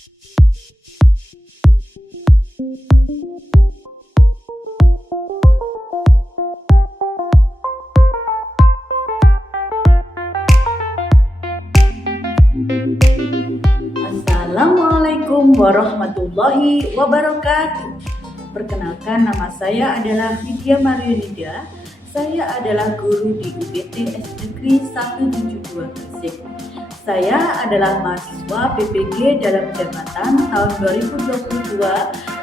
Assalamualaikum warahmatullahi wabarakatuh. Perkenalkan, nama saya adalah Vidya Mariunida. Saya adalah guru di UPT Negeri 172 Gresik. Saya adalah mahasiswa PPG dalam jabatan tahun 2022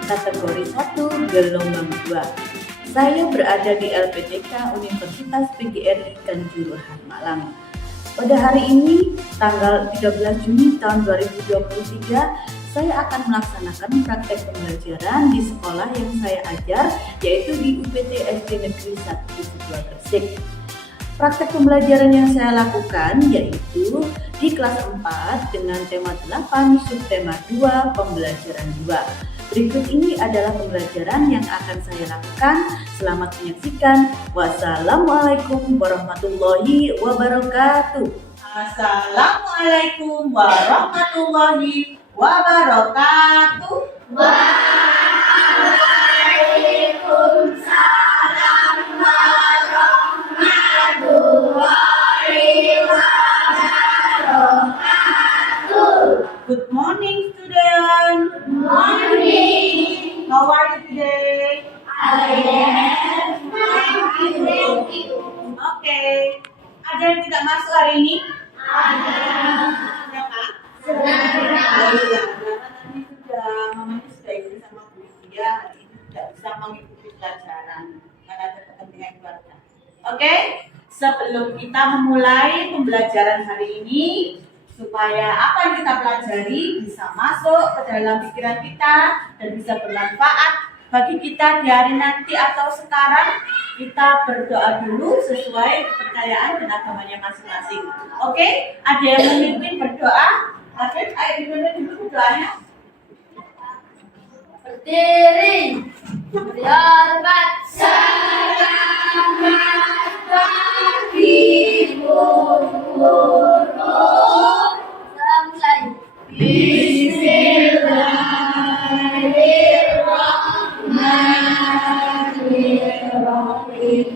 kategori 1 gelombang 2. Saya berada di LPTK Universitas PGRI Kanjuruhan Malang. Pada hari ini, tanggal 13 Juni tahun 2023, saya akan melaksanakan praktek pembelajaran di sekolah yang saya ajar, yaitu di UPT SD Negeri 172 Gresik. Praktek pembelajaran yang saya lakukan yaitu di kelas 4 dengan tema 8, subtema 2, pembelajaran 2. Berikut ini adalah pembelajaran yang akan saya lakukan. Selamat menyaksikan. Wassalamualaikum warahmatullahi wabarakatuh. Assalamualaikum warahmatullahi wabarakatuh. Waalaikumsalam warahmatullahi wabarakatuh. Good morning, student. Morning. How are you today? I am fine, thank you. Oke. Ada yang tidak masuk hari ini? Ada. Siapa? Saudara. Tadi sudah, mamanya sudah izin sama Bu Lydia, hari ini tidak bisa mengikuti pelajaran karena ada kepentingan keluarga. Oke, sebelum kita memulai pembelajaran hari ini, supaya apa yang kita pelajari bisa masuk ke dalam pikiran kita dan bisa bermanfaat bagi kita di hari nanti atau sekarang, kita berdoa dulu sesuai kepercayaan dan agamanya masing-masing. Oke, ada yang memimpin berdoa? Hafid, ayo dipimpin dulu doanya. Berdiri, berhormat, selamat pagi, guru. Mulai. Bismillahirrahmanirrahim.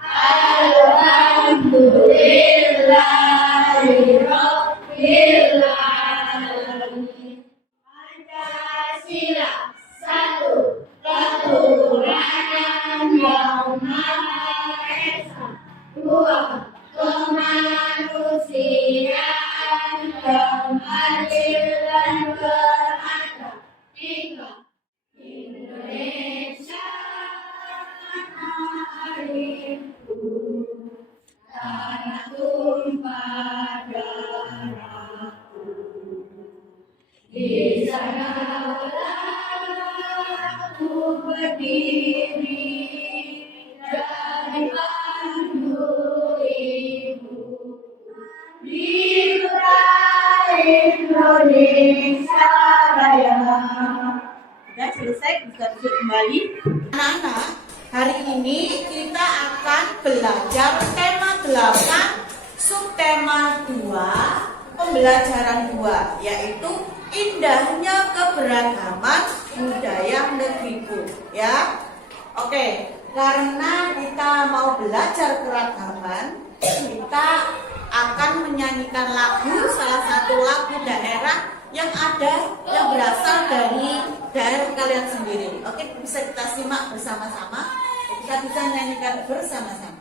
Alhamdulillahirabbil alamin. Pancasila, satu ketuhanan yang maha esa, dua kemanusiaan yang adil dan beradab, tiga Indonesia tanah airku, tanah tumpah darahku. Di sanalah aku berdiri dari pandu ibu. Bingkai Indonesia Raya. Sudah selesai, bisa duduk kembali. Anak-anak, hari ini kita akan belajar tema 8, subtema 2, pembelajaran 2, yaitu indahnya keberagaman budaya negeriku. Ya, oke. Karena kita mau belajar keragaman, kita akan menyanyikan lagu, salah satu lagu daerah yang berasal dari daerah kalian sendiri. Oke, bisa kita simak bersama-sama. Kita bisa nyanyikan bersama-sama.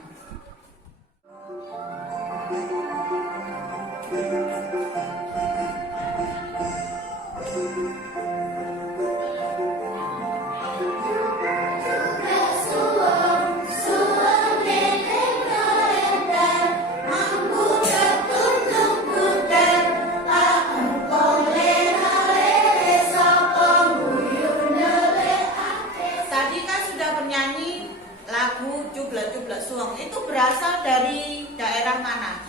Jubla-jubla suang itu berasal dari daerah mana?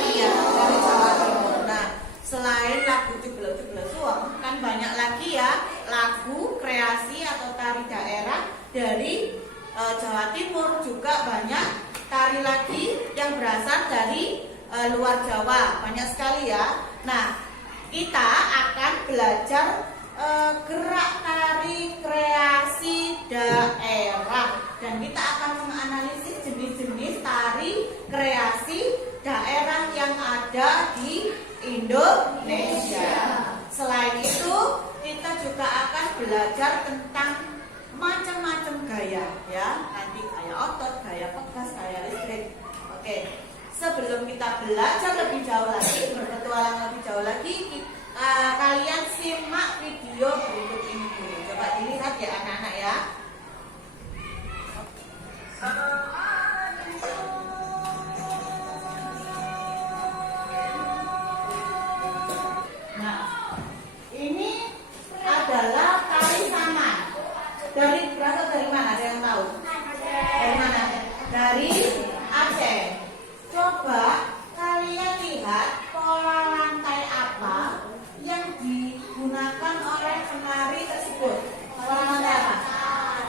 Iya, dari Jawa Timur. Nah, selain lagu jubla-jubla suang, kan banyak lagi ya lagu kreasi atau tari daerah dari Jawa Timur. Juga banyak tari lagi yang berasal dari luar Jawa, banyak sekali ya. Nah, kita akan belajar gerak tari kreasi daerah, dan kita akan menganalisis jenis-jenis tari kreasi daerah yang ada di Indonesia. Selain itu, kita juga akan belajar tentang macam-macam gaya, ya. Nanti gaya otot, gaya pegas, gaya listrik. Oke. Sebelum kita belajar lebih jauh lagi, berpetualang lebih jauh lagi, kalian simak video berikut ini dulu. Coba dilihat ya anak-anak ya. Nah, ini adalah tari saman. Berasal dari mana? Ada yang tahu? Dari mana? Dari Aceh. Coba kalian lihat pola lantai apa yang digunakan oleh penari tersebut. Pola lantai apa?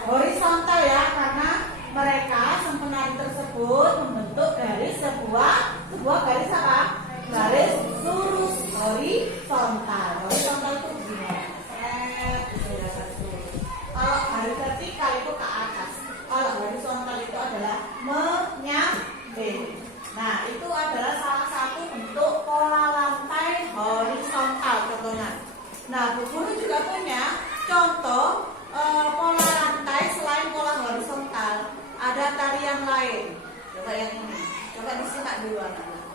Horizontal ya, karena mereka sang penari tersebut membentuk dari sebuah garis apa? Garis lurus horizontal. Horizontal itu begini. Kalau garis vertikal itu ke atas. Kalau horizontal itu adalah menyamping. Nah, itu adalah salah satu bentuk pola lantai horizontal contohnya. Nah, Bu Guru juga punya contoh pola lantai selain pola horizontal. Ada tarian lain. Coba yang ini. Coba disimak dulu anak-anak.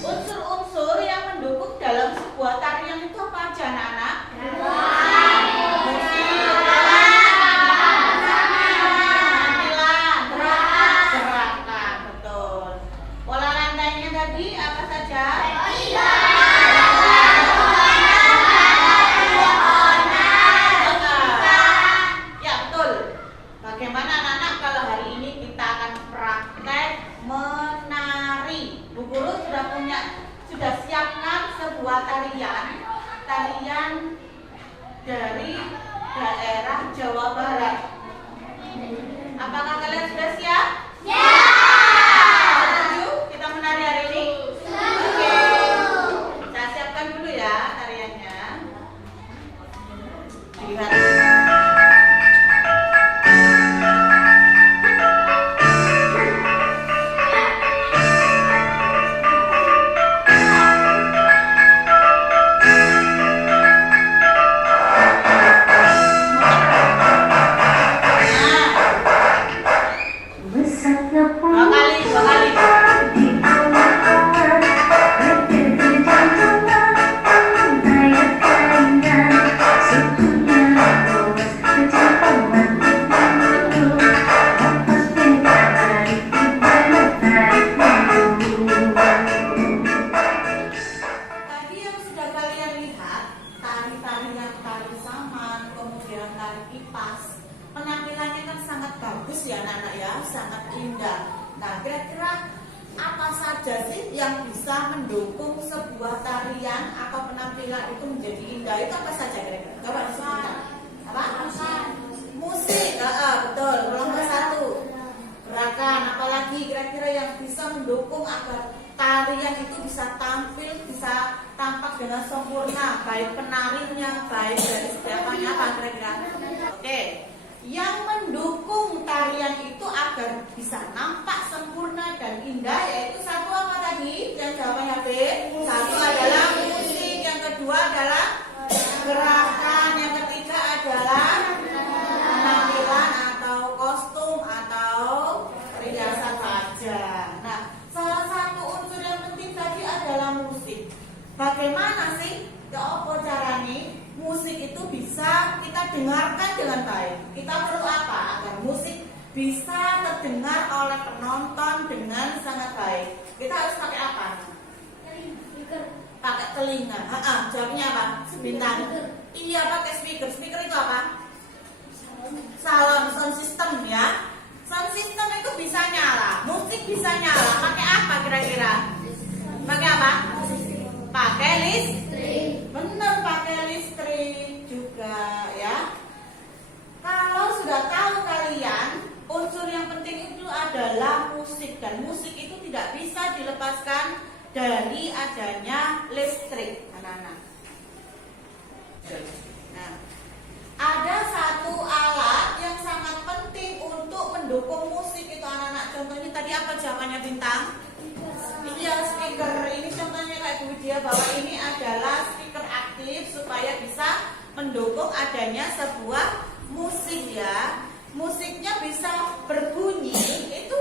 Unsur-unsur yang mendukung dalam sebuah tarian itu apa aja anak-anak? Gerakan, betul. Pola lantainya tadi apa saja? Ya betul. Bagaimana anak-anak kalau hari ini kita akan praktek menari? Bu Guru sudah siapkan sebuah tarian dari daerah Jawa Barat. Apakah kalian sudah siap? Ya. Setuju kita menari hari ini? Oke. Saya siapkan dulu ya tariannya. Lihat. Penampilannya kan sangat bagus ya anak-anak ya, sangat indah. Nah, kira-kira apa saja sih yang bisa mendukung sebuah tarian atau penampilan itu menjadi indah? Itu apa saja kira-kira? Coba disebutkan. Apa? Musik, betul. Nomor satu. Gerakan, apalagi kira-kira yang bisa mendukung agar tarian itu bisa tampil, bisa tampak dengan sempurna, baik penarinya, baik dari setiapanya, apa kira-kira? Oke. yang mendukung tarian itu agar bisa nampak sempurna dan indah, yaitu satu apa tadi? Yang jawabannya B. Satu adalah musik, yang kedua adalah gerakan, yang ketiga adalah penampilan atau kostum atau perhiasan wajah. Nah, salah satu unsur yang penting tadi adalah musik. Bagaimana sih? Ya apa caranya musik itu bisa kita dengarkan dengan baik? Kita perlu apa agar musik bisa terdengar oleh penonton dengan sangat baik? Kita harus pakai apa? Pakai telinga. Jawabnya apa? Bintang. Iya, pakai speaker. Speaker itu apa? Sound system ya. Sound system itu bisa nyala, musik bisa nyala. Pakai apa kira-kira? Pakai apa? Pakai listrik. Benar, pakai listrik juga ya. Kalau sudah tahu kalian, unsur yang penting itu adalah musik, dan musik itu tidak bisa dilepaskan dari adanya listrik, anak-anak. Nah, ada satu alat yang sangat penting untuk mendukung musik itu, anak-anak. Contohnya tadi apa jawabannya, Bintang? Iya, speaker. Ini contohnya kayak Bu Widya, bahwa ini adalah speaker aktif supaya bisa mendukung adanya sebuah musik ya. Musiknya bisa berbunyi, itu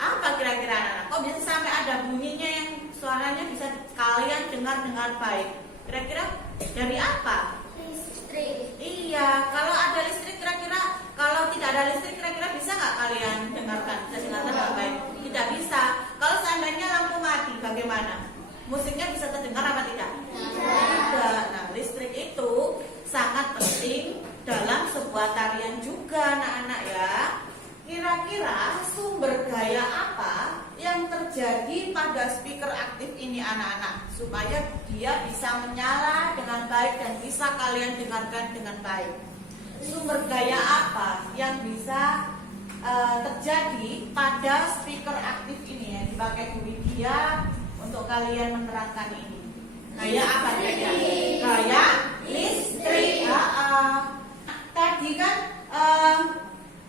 apa kira-kira anak-anak? Kok bisa sampai ada bunyinya yang suaranya bisa kalian dengar baik? Kira-kira dari apa? Listrik. Iya, kalau ada listrik kira-kira, kalau tidak ada listrik kira-kira bisa nggak kalian dengarkan? Bisa dengarkan dengan baik? Tidak bisa. Kalau seandainya lampu mati, bagaimana? Musiknya bisa terdengar apa tidak? Tidak. Nah, listrik itu sangat penting dalam sebuah tarian juga, anak-anak ya. Kira-kira sumber gaya apa yang terjadi pada speaker aktif ini, anak-anak, supaya dia bisa menyala dengan baik dan bisa kalian dengarkan dengan baik? Sumber gaya apa yang bisa terjadi pada speaker aktif ini yang dipakai Bu Widya untuk kalian menerangkan ini? Gaya apa kira-kira? Gaya listrik. Tadi kan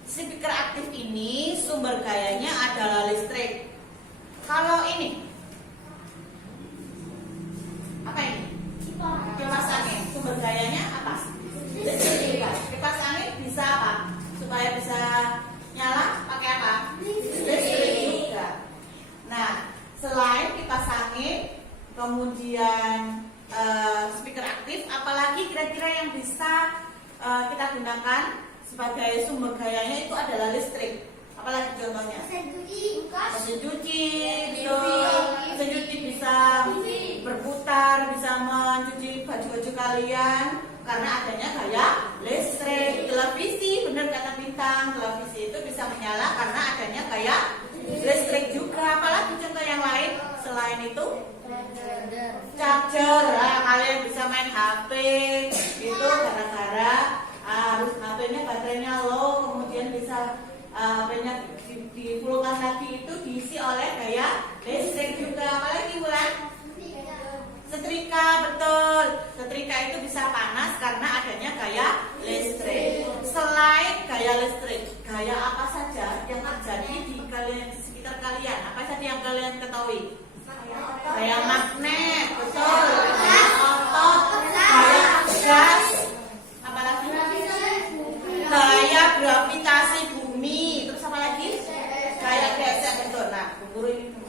speaker aktif ini sumber gayanya adalah listrik. Kalau ini apa ini? Kipas angin. Sumber gayanya apa? Listrik. Kipas angin bisa apa? Supaya bisa nyala pakai apa? Listrik juga. Nah, selain kipas angin, kemudian speaker aktif, apalagi kira-kira yang bisa kita gunakan sebagai sumber gayanya itu adalah listrik. Apalagi contohnya? Mesin cuci, mesin cuci bisa berputar, bisa mencuci baju-baju kalian karena adanya gaya listrik. Televisi, benar kata Bintang, televisi itu bisa menyala karena adanya gaya listrik juga. Apalagi contoh yang lain selain itu? Charger. Nah, kalian bisa main HP itu gara-gara harus HP-nya baterainya low, kemudian bisa HP-nya dipulangkan lagi, itu diisi oleh gaya listrik juga. Apalagi Bulan? Setrika, betul. Setrika itu bisa panas karena adanya gaya listrik. Selain gaya listrik, gaya apa saja yang terjadi di sekitar kalian? Apa saja yang kalian ketahui? Gaya magnet, betul. Gaya otot, gaya gas, apalagi? Gaya gravitasi bumi. Terus apa lagi? Gaya gesek, betul. Nah, guru ini.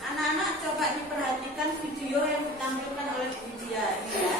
Anak-anak coba diperhatikan video yang ditampilkan oleh Widya ya.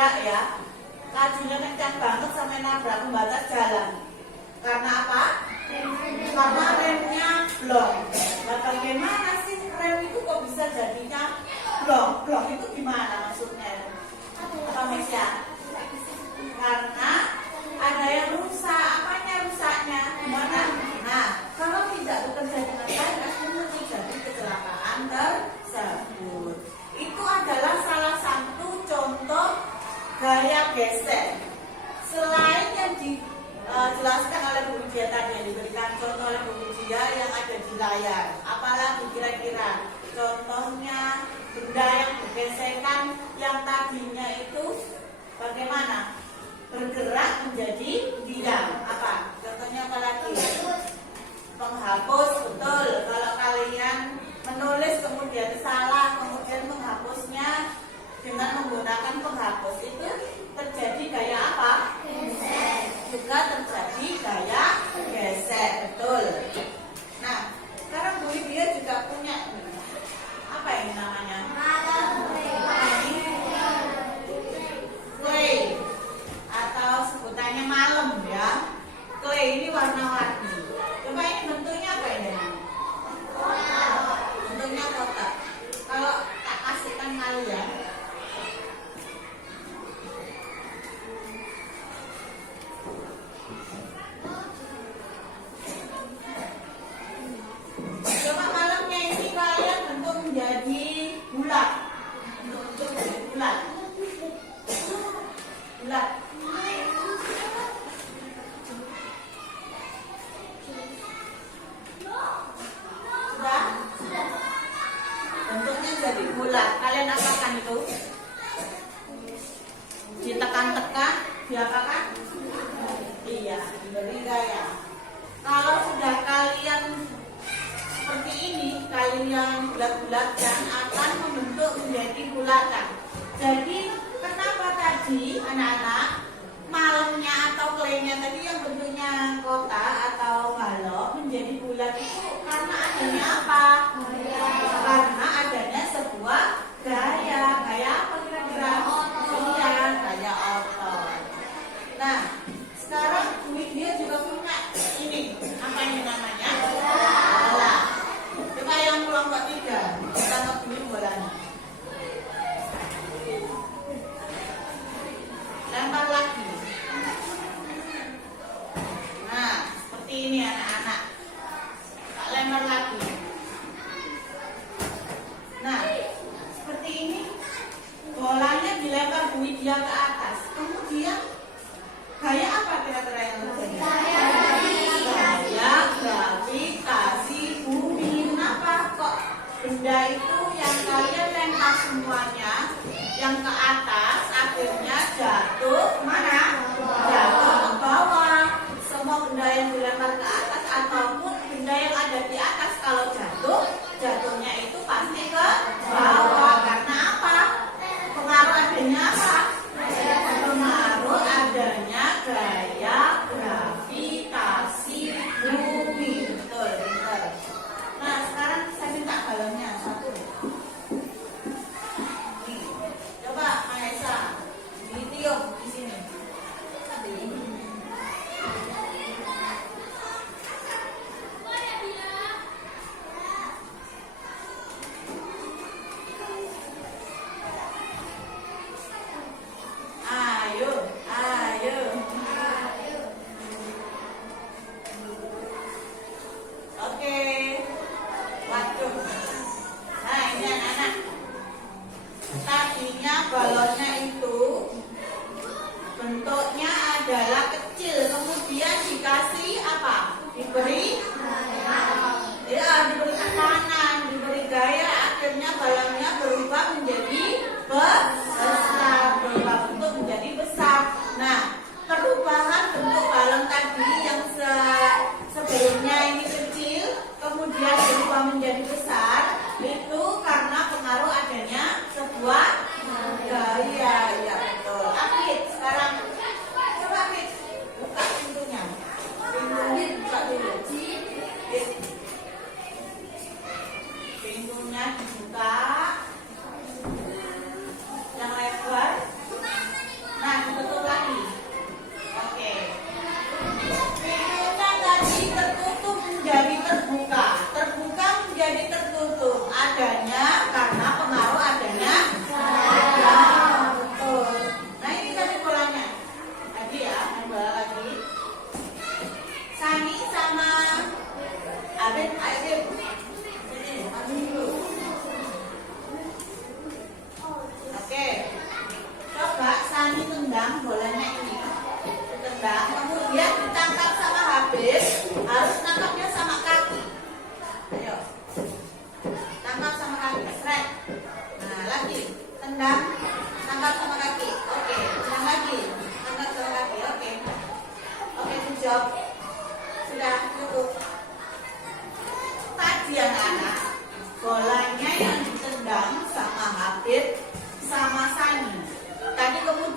bergerak ya. Lajunya kencang banget sampai nabrak pembatas jalan. Karena apa? Karena remnya blong. Nah, bagaimana sih rem itu kok bisa jadinya blong? Blong itu gimana maksudnya? Apa Mesya? Karena ada yang rusak. Apanya rusaknya? Gimana? Nah, kalau tidak bekerja dengan baik akan terjadi kecelakaan tersebut. Itu adalah salah satu contoh gaya gesek. Selain yang dijelaskan oleh Bu Widya tadi, yang diberikan contoh oleh Bu Widya yang ada di layar, apalagi kira-kira contohnya benda yang bergesekan yang tadinya itu bagaimana? Bergerak menjadi diam. Apa? Contohnya apa lagi? Penghapus, betul. Kalau kalian menulis kemudian salah, kemudian menghapusnya dengan menggunakan penghapus, itu terjadi gaya apa? Gesek. Juga terjadi gaya gesek, betul. Nah, sekarang Bu Widya juga punya apa ini namanya? Clay atau sebutannya malam ya. Clay ini warna-warni. Coba ini bentuknya apa ini? Bentuknya kotak. Kalau tak kasihkan kalian, coba malamnya ini kalian bentuk menjadi bulat. Bentuk menjadi bulat. Bulat. Sudah? Bentuknya jadi bulat. Kalian apakan itu? Ditekan-tekan, diapakan? Iya, diberi gaya. Kalau sudah kalian seperti ini, kalian bulat-bulatkan akan membentuk menjadi bulatan. Jadi kenapa tadi anak-anak malamnya atau claynya tadi yang bentuknya kotak atau balok menjadi bulat itu karena adanya apa? Karena adanya sebuah gaya. Gaya apa kira-kira? Iya, gaya otot. Nah, sekarang dia juga punya ini. Apa ini namanya? Bola. Coba yang kelompok 3 kita ngebulin bolanya. Lempar lagi. Nah, seperti ini anak-anak. Tak lempar lagi. Nah, seperti ini. Bolanya dilempar Bu Widya ke atas. Kemudian gaya apa kira-kira yang terjadi? Gaya gravitasi bumi. Kenapa kok benda itu yang kalian lempar semuanya yang ke atas akhirnya jatuh kemana? Jatuh ke bawah. Semua benda yang dilempar ke atas ataupun benda yang ada di atas kalau jatuh, jatuhnya itu pasti ke bawah. Karena apa? Pengaruh adanya apa? Pengaruh adanya gaya gravitasi bumi. Betul, betul. Nah, sekarang saya minta balonnya satu. Nih, coba Maesa, ditiup di sini. Ayo, ayo. Oke. Waduh. Nah, ini anak-anak. Tadinya balonnya itu bentuknya adalah kecil, kemudian dikasih apa? Diberi diberi tekanan, diberi gaya, akhirnya balonnya berubah menjadi besar, berubah bentuk menjadi besar. Nah, perubahan bentuk balon tadi yang sebelumnya ini kecil, kemudian berubah menjadi besar, itu karena pengaruh adanya sebuah gaya. Ya betul. Afid, sekarang coba Afid buka pintunya. Pintunya buka dulu.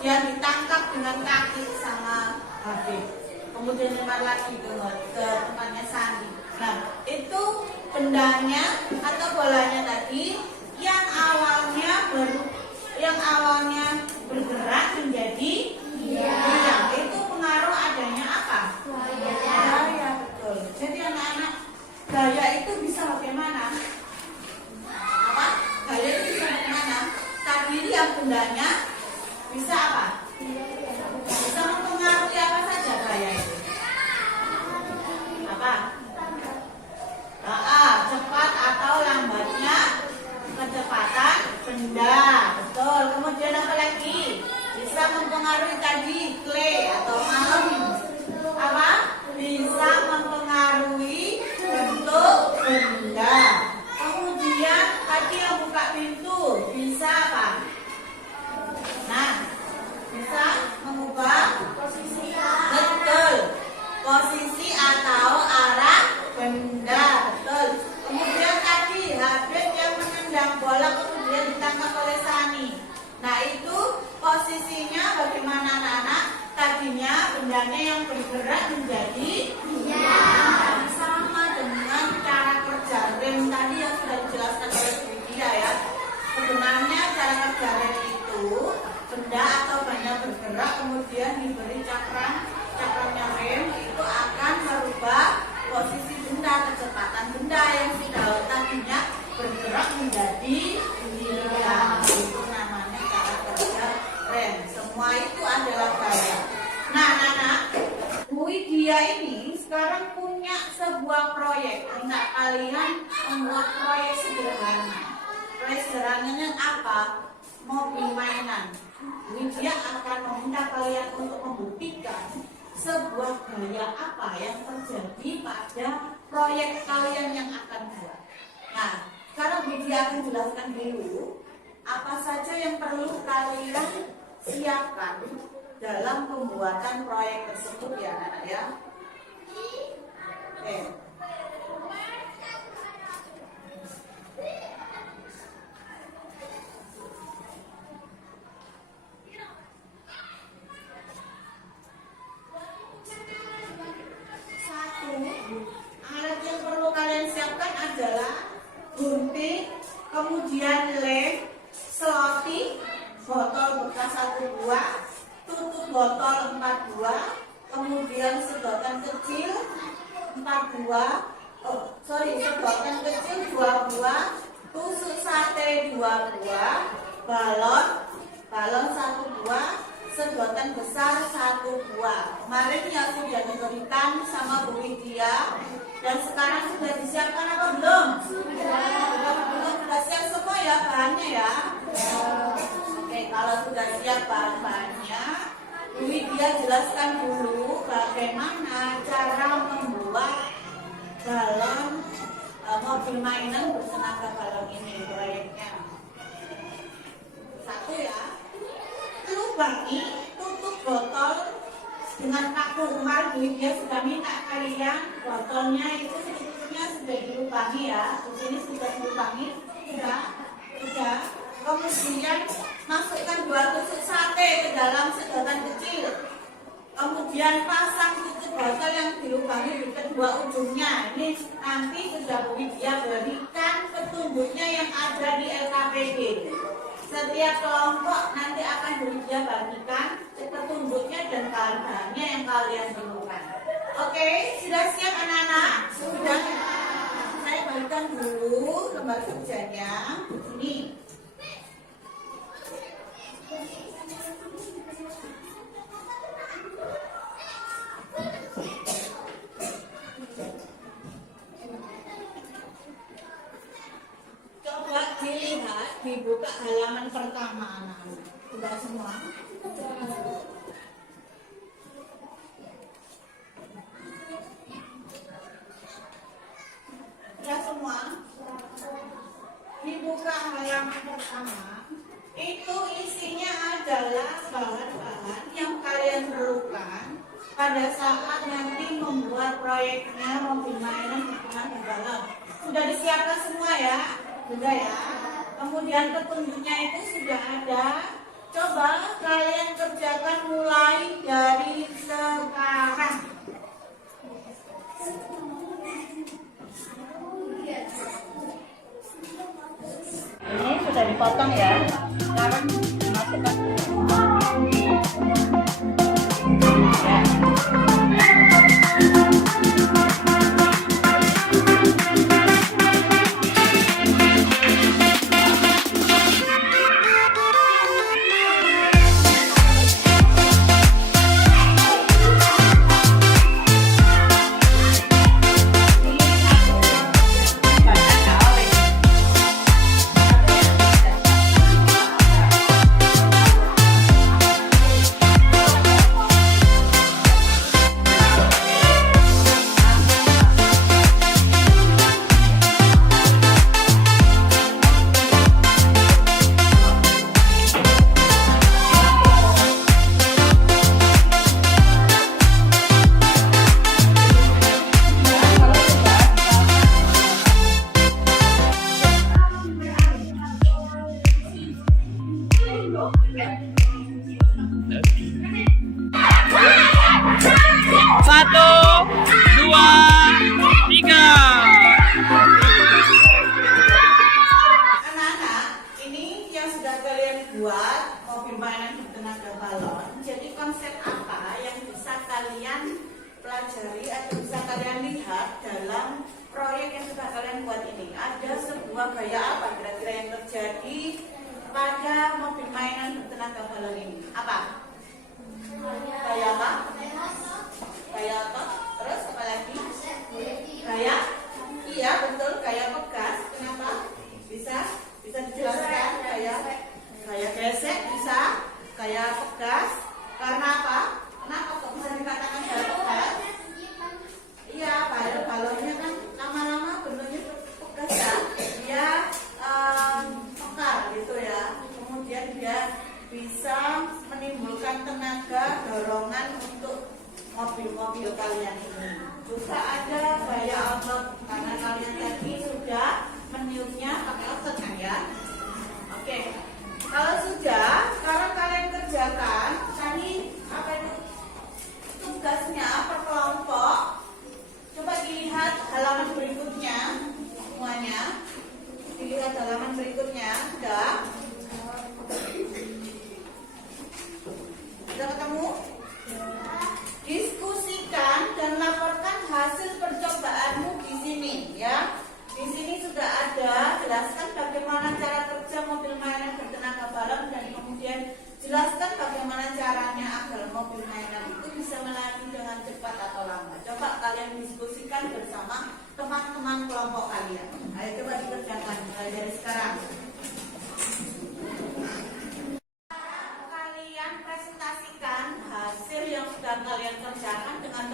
kemudian ditangkap dengan kaki sama Habib, kemudian lempar lagi ke tempatnya Sandi. Nah, itu bendanya atau bolanya tadi yang awalnya bergerak menjadi diam. Itu pengaruh adanya apa? Gaya, betul. Jadi anak-anak, gaya itu bisa bagaimana? Apa? Gaya itu bisa bagaimana? Tadi yang bendanya bisa apa? Bisa mempengaruhi apa saja gaya itu? Apa? Cepat atau lambatnya kecepatan benda, betul. Kemudian apa lagi? Bisa mempengaruhi tadi clay atau malam. Apa? Bisa mempengaruhi bentuk benda. Kemudian tadi yang buka pintu bisa apa? Nah, bisa mengubah posisi. Betul. Posisi atau arah benda, betul. Kemudian tadi Habib yang menendang bola kemudian ditangkap oleh Sani. Nah, itu posisinya bagaimana anak-anak? Tadinya bendanya yang bergerak menjadi sama dengan cara kerja rem tadi yang sudah dijelaskan oleh Bu Dia ya. Sebenarnya cara kerja rem itu benda atau benda bergerak kemudian diberi cakramnya rem itu akan merubah posisi benda, kecepatan benda yang sudah tadinya bergerak menjadi diam. Itu namanya cara kerja rem. Semua itu adalah gaya. Nah, anak-anak, Bu Dia ini sekarang punya sebuah proyek. Minta kalian membuat proyek sederhana. Proyek sederhananya apa? Mobil mainan. Bu Dia akan meminta kalian untuk membuktikan sebuah gaya apa yang terjadi pada proyek kalian yang akan buat. Nah, sekarang Bu Dia akan jelaskan dulu apa saja yang perlu kalian siapkan dalam pembuatan proyek tersebut ya anak ya. Oke. Alat yang perlu kalian siapkan adalah gunting, kemudian lem, selotip, botol bekas 1 buah, tutup botol 4 buah, kemudian sedotan kecil 4 buah, sedotan kecil 2 buah, tusuk sate 2 buah, balon 1 buah, sedotan besar 1 buah. Kemarin yang sudah diberikan sama Bu Widya dan sekarang sudah disiapkan apa belum? Sudah siap semua ya bahannya ya. Oke, kalau sudah siap bahan-bahannya, Bu Widya jelaskan dulu bagaimana cara membuat balon mobil mainan bertenaga balon ini proyeknya. 1 ya. Lubangi tutup botol dengan paku. Kemarin Bu Widya sudah minta kalian botolnya itu tutupnya sudah dilubangi ya. Di sini sudah dilubangi, sudah. Kemudian masukkan 2 tusuk sate ke dalam sedotan kecil. Kemudian pasang tutup botol yang dilubangi di kedua ujungnya. Ini nanti sudah Bu Widya berikan petunjuknya yang ada di LKPD. Setiap kelompok nanti akan Bu Widya bagikan petunjuknya dan bahan-bahannya yang kalian perlukan. Oke, sudah siap anak-anak? Sudah. Saya balikan dulu lembar kerjanya. Ini. Coba dilihat, dibuka halaman pertama anak-anak. Sudah semua? Sudah semua? Dibuka halaman pertama. Itu isinya adalah bahan-bahan yang kalian perlukan pada saat nanti membuat proyeknya mobil mainan dengan balon. Sudah disiapkan semua ya? Sudah ya. Kemudian petunjuknya itu sudah ada. Coba kalian kerja dipotong ya. Sekarang masukkan. Satu, dua, tiga. Anak-anak, ini yang sudah kalian buat mobil mainan bertenaga balon. Jadi konsep apa yang bisa kalian pelajari atau bisa kalian lihat dalam proyek yang sudah kalian buat ini? Ada sebuah gaya apa kira-kira yang terjadi pada mobil mainan bertenaga balon ini? Apa? Gaya apa? Gaya apa? Terus apa lagi? Gaya? Iya betul, gaya pegas. Kenapa? Bisa dijelaskan gaya gesek bisa, gaya pegas. Karena apa? Kenapa kok bisa dikatakan gaya pegas? Iya, balonnya kan lama-lama bentuknya pegas ya. Dia mekar gitu ya. Kemudian dia bisa menimbulkan tenaga dorongan untuk mobil-mobil kalian ini. Juga ada gaya otot karena kalian tadi sudah meniupnya pakai otot kan ya. Oke, kalau sudah, sekarang kalian kerjakan tadi apa itu tugasnya per kelompok. Coba dilihat halaman berikutnya semuanya. Dilihat halaman berikutnya, sudah. Sudah ketemu? Diskusikan dan laporkan hasil percobaanmu di sini ya. Di sini sudah ada, jelaskan bagaimana cara kerja mobil mainan bertenaga balon dan kemudian jelaskan bagaimana caranya agar mobil mainan itu bisa melaju dengan cepat atau lambat. Coba kalian diskusikan bersama teman-teman kelompok kalian. Ayo coba dikerjakan mulai dari sekarang. Presentasikan hasil yang sudah kalian kerjakan dengan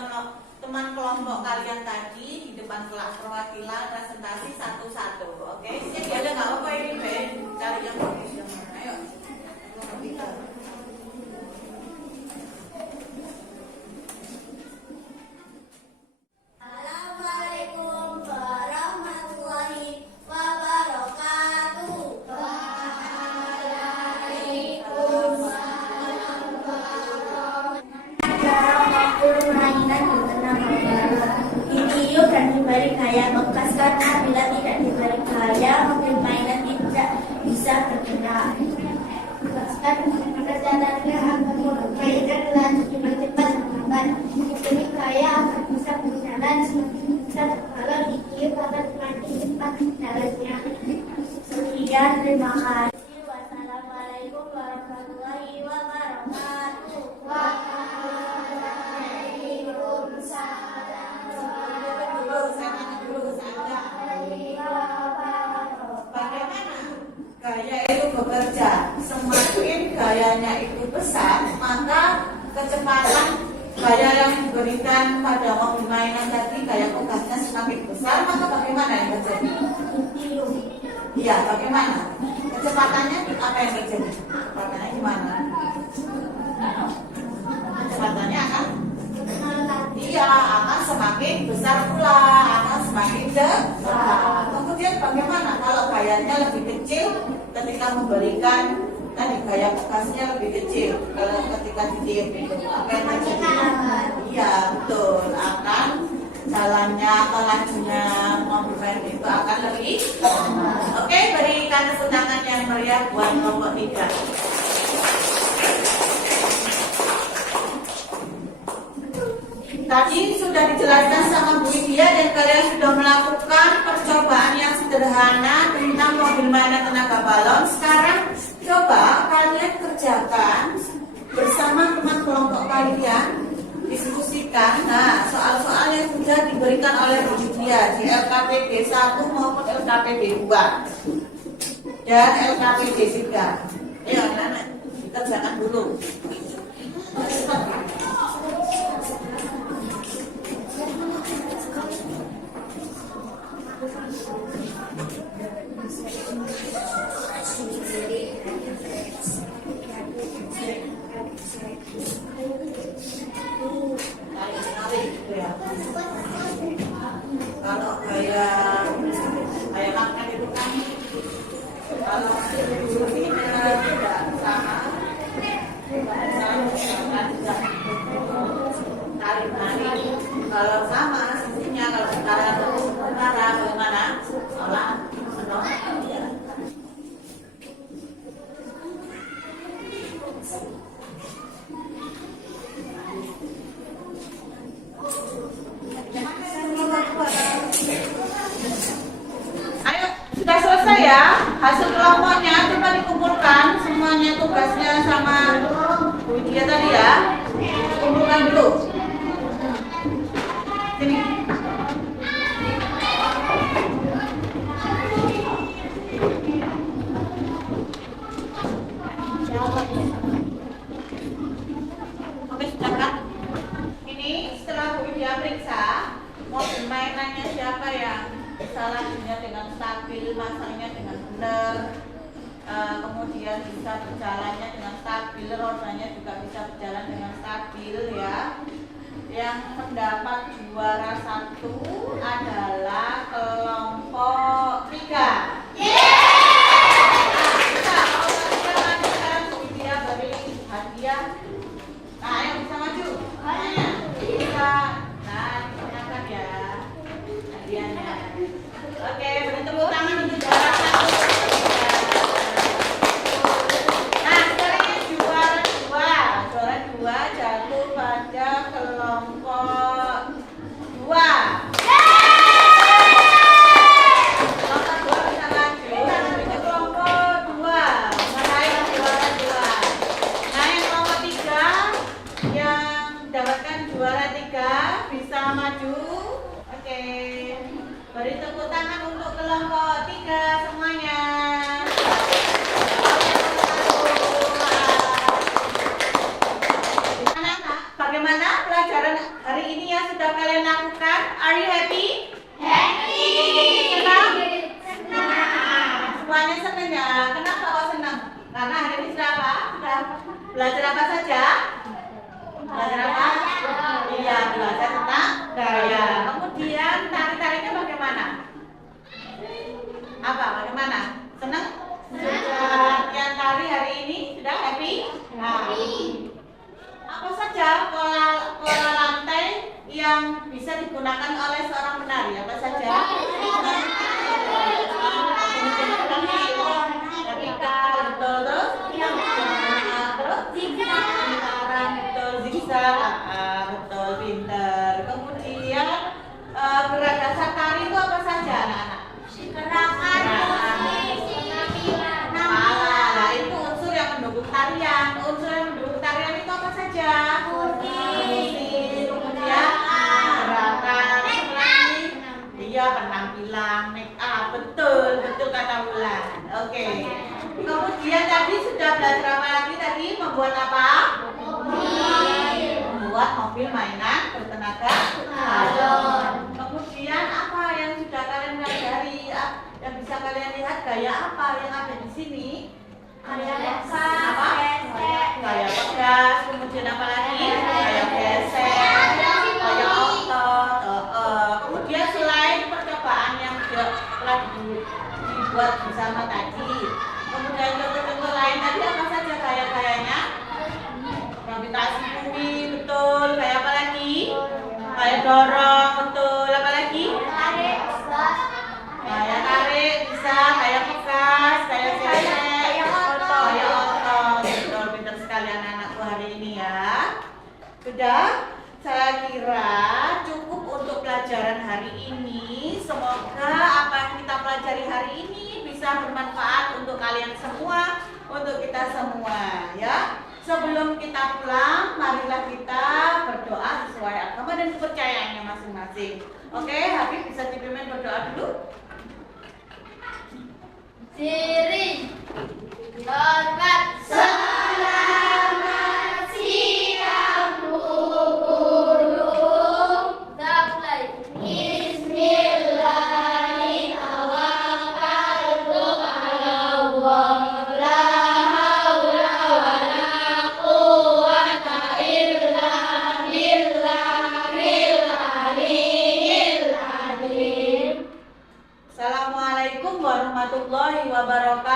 teman kelompok kalian tadi di depan kelas. Perwakilan presentasi satu-satu. Oke, siap ada nggak apa-apa ini Ben? Cari yang bagus yang mana? Ayo. Assalamualaikum warahmatullahi wabarakatuh. Mainan bertenaga balon. Ditiup dan diberi gaya bekas karena bila tidak diberi gaya mobil mainan tidak bisa bergerak. Jelaskan perjalanannya agar mobil mainan melaju dengan cepat dan lambat. Diberi gaya agar bisa berjalan semakin cepat. Kalau ditiup akan semakin cepat jalannya. Sekian, terima kasih. Wassalamualaikum warahmatullahi wabarakatuh. Bagaimana gaya itu bekerja? Semakin gayanya itu besar, maka kecepatan gaya yang diberikan pada mobil mainan tadi, gaya pegasnya semakin besar, maka bagaimana yang terjadi? Iya, bagaimana? Kecepatannya apa yang terjadi? Kecepatannya gimana? Kecepatannya akan akan semakin besar pula, akan semakin cepat. Kemudian bagaimana kalau gayanya lebih kecil ketika memberikan tadi gaya bekasnya lebih kecil kalau ketika ditiup itu apa yang terjadi? Iya betul, akan jalannya atau lajunya mobil itu akan lebih Oke, berikan tepuk tangan yang meriah buat kelompok 3. Tadi sudah dijelaskan sama Bu Widya dan kalian sudah melakukan percobaan yang sederhana tentang mobil mainan tenaga balon. Sekarang coba kalian kerjakan bersama teman kelompok kalian, diskusikan. Nah, soal-soal yang sudah diberikan oleh Bu Widya di LKPD 1 maupun LKPD 2 dan LKPD 3. Ayo anak-anak, kerjakan dulu. Kalau kayak makan itu kan kalau ini tidak sama, tarik-tarik. Kalau sama sisinya, kalau sekarang utara bagaimana? Olah, ya. Ayo, sudah selesai ya hasil kelompoknya, coba dikumpulkan semuanya tugasnya sama Bu Widya tadi ya. Kumpulkan dulu. Sini. Oke, sudah kan? Ini setelah Bu Widya periksa mobil mainannya siapa yang salahnya dengan stabil, masangnya dengan benar, kemudian bisa berjalannya dengan stabil, rodanya juga bisa berjalan dengan stabil ya. Yang mendapat juara 1 adalah kelompok 3. Nah, ayo bisa maju. Bisa. Nah, diperkenalkan ya hadiahnya. Oke, beri tepuk tangan untuk juara 1. Nah, sekarang yang juara 2. Juara 2 jatuh pada kelompok 2. Kelompok 2 bisa maju. Menuju kelompok 2. Meraih juara 2. Nah, yang kelompok 3 yang mendapatkan juara 3 bisa maju. Oke, beri tepuk tangan untuk kelompok 3 semuanya. Anak-anak, bagaimana pelajaran hari ini yang sudah kalian lakukan? Are you happy? Happy. Senang? Senang. Semuanya senang ya? Kenapa kok senang? Karena hari ini sudah apa? Sudah belajar apa saja? Belajar apa? Iya, belajar tentang gaya. Kemudian tarik-tariknya bagaimana? Apa? Bagaimana? Senang? Sudah yang tari hari ini? Sudah happy? Nah, apa saja pola lantai yang bisa digunakan oleh seorang penari? Apa saja? Betul, pinter. Kemudian gerak dasar tari itu apa saja, anak-anak? Gerakan Nah, itu unsur yang mendukung tarian. Unsur yang mendukung tarian itu apa saja? Musik, kemudian gerakan, iya, penampilan, make up. Betul kata Wulan. Oke. Kemudian tadi sudah belajar apa lagi tadi? Membuat apa? Membuat mobil mainan bertenaga balon. Kemudian apa yang sudah kalian pelajari? Yang bisa kalian lihat gaya apa yang ada di sini? Gaya apa? Gaya pegas. Kemudian apa lagi? Gaya gesek. Gaya otot. Kemudian selain percobaan yang telah dibuat bersama tadi, kemudian contoh-contoh lain tadi apa saja gaya-gayanya? Gravitasi bumi, betul. Kayak apa lagi? Kayak dorong, betul. Apa lagi? Kayak tarik, bisa. Kayak pegang. hari ini ya. Sudah? Saya kira cukup untuk pelajaran hari ini. Semoga apa yang kita pelajari hari ini bisa bermanfaat untuk kalian semua, untuk kita semua ya. Sebelum kita pulang, marilah kita berdoa sesuai agama dan kepercayaannya masing-masing. Oke, Habib bisa dipimpin berdoa dulu. Siri, hormat, selamat siang Bu Guru. Mulai. Bismillahirrahmanirrahim. La haula wala quwwata illa billahil aliyyil azim. Assalamualaikum warahmatullahi wabarakatuh.